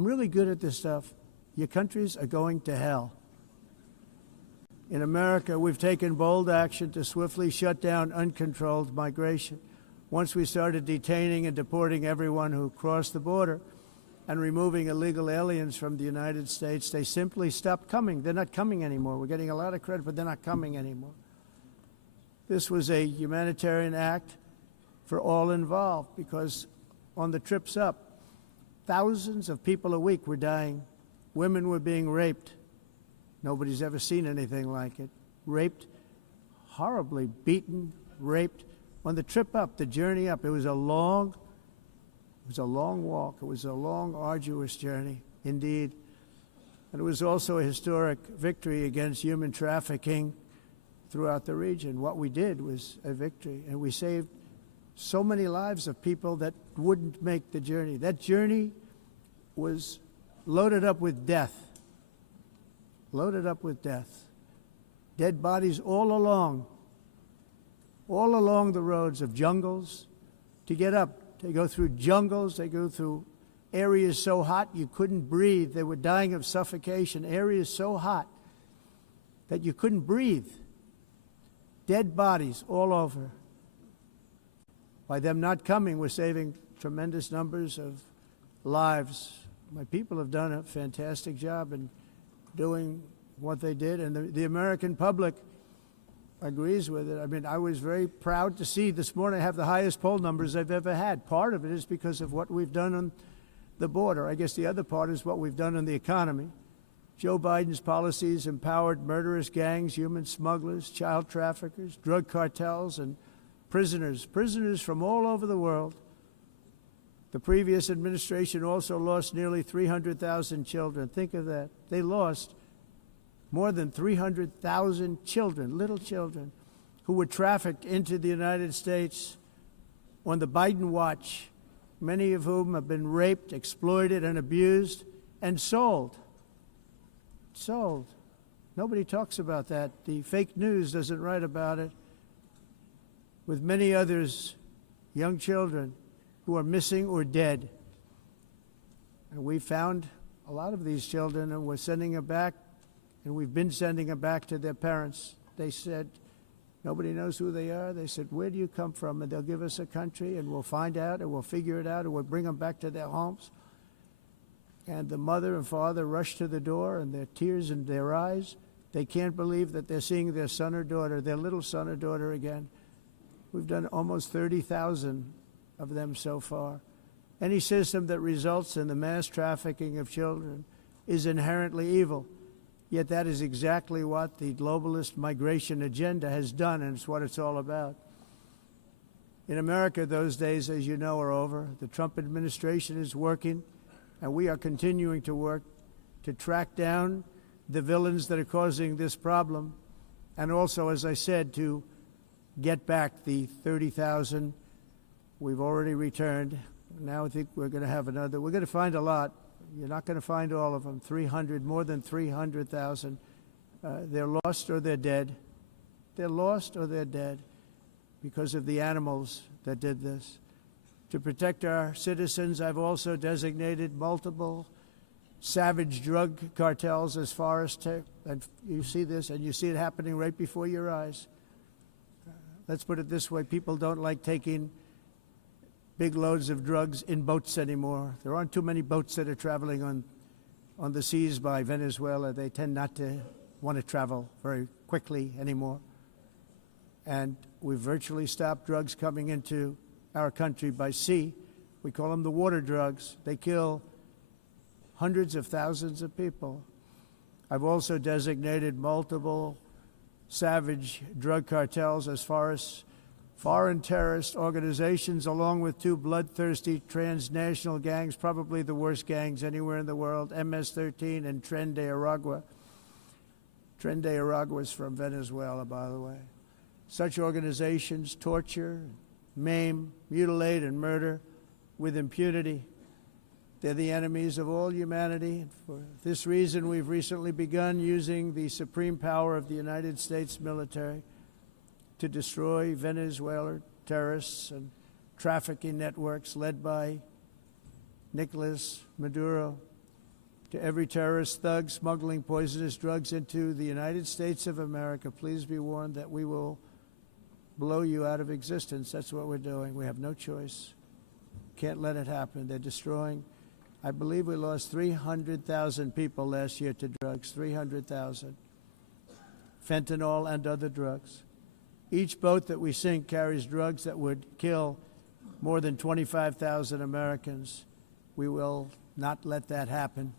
I'm really good at this stuff. Your countries are going to hell. In America, we've taken bold action to swiftly shut down uncontrolled migration. Once we started detaining and deporting everyone who crossed the border and removing illegal aliens from the United States, they simply stopped coming. They're not coming anymore. We're getting a lot of credit, but they're not coming anymore. This was a humanitarian act for all involved, because on the trips up, thousands of people a week were dying. Women were being raped. Nobody's ever seen anything like it. Raped, horribly beaten, raped. On the trip up, the journey up, it was a long walk. It was a long, arduous journey, indeed. And it was also a historic victory against human trafficking throughout the region. What we did was a victory, and we saved so many lives of people that wouldn't make the journey. That journey was loaded up with death. Loaded up with death. Dead bodies all along the roads of jungles to get up. They go through jungles, they go through areas so hot you couldn't breathe. They were dying of suffocation, areas so hot that you couldn't breathe. Dead bodies all over. By them not coming, we're saving tremendous numbers of lives. My people have done a fantastic job in doing what they did, and the American public agrees with it. I mean, I was very proud to see this morning I have the highest poll numbers I've ever had. Part of it is because of what we've done on the border. I guess the other part is what we've done on the economy. Joe Biden's policies empowered murderous gangs, human smugglers, child traffickers, drug cartels, and prisoners from all over the world. The previous administration also lost nearly 300,000 children. Think of that. They lost more than 300,000 children, little children, who were trafficked into the United States on the Biden watch, many of whom have been raped, exploited, and abused, and sold. Sold. Nobody talks about that. The fake news doesn't write about it. With many others, young children who are missing or dead. And we found a lot of these children, and we're sending them back, and we've been sending them back to their parents. They said, nobody knows who they are. They said, where do you come from? And they'll give us a country, and we'll find out, and we'll figure it out, and we'll bring them back to their homes. And the mother and father rush to the door, and their tears in their eyes. They can't believe that they're seeing their son or daughter, their little son or daughter again. We've done almost 30,000 of them so far. Any system that results in the mass trafficking of children is inherently evil. Yet that is exactly what the globalist migration agenda has done, and it's what it's all about. In America, those days, as you know, are over. The Trump administration is working, and we are continuing to work to track down the villains that are causing this problem, and also, as I said, to get back the 30,000 we've already returned. Now I think we're going to have another. We're going to find a lot. You're not going to find all of them. 300, more than 300,000. They're lost or they're dead. They're lost or they're dead because of the animals that did this. To protect our citizens, I've also designated multiple savage drug cartels as far as and you see this, and you see it happening right before your eyes. Let's put it this way. People don't like taking big loads of drugs in boats anymore. There aren't too many boats that are traveling on the seas by Venezuela. They tend not to want to travel very quickly anymore. And we've virtually stopped drugs coming into our country by sea. We call them the water drugs. They kill hundreds of thousands of people. I've also designated multiple savage drug cartels as far as foreign terrorist organizations, along with two bloodthirsty transnational gangs, probably the worst gangs anywhere in the world, MS-13 and Tren de Aragua. Tren de Aragua is from Venezuela, by the way. Such organizations torture, maim, mutilate, and murder with impunity. They're the enemies of all humanity. For this reason, we've recently begun using the supreme power of the United States military to destroy Venezuelan terrorists and trafficking networks led by Nicolas Maduro, To every terrorist thug smuggling poisonous drugs into the United States of America, please be warned that we will blow you out of existence. That's what we're doing. We have no choice. Can't let it happen. They're destroying. I believe we lost 300,000 people last year to drugs, 300,000. Fentanyl and other drugs. Each boat that we sink carries drugs that would kill more than 25,000 Americans. We will not let that happen.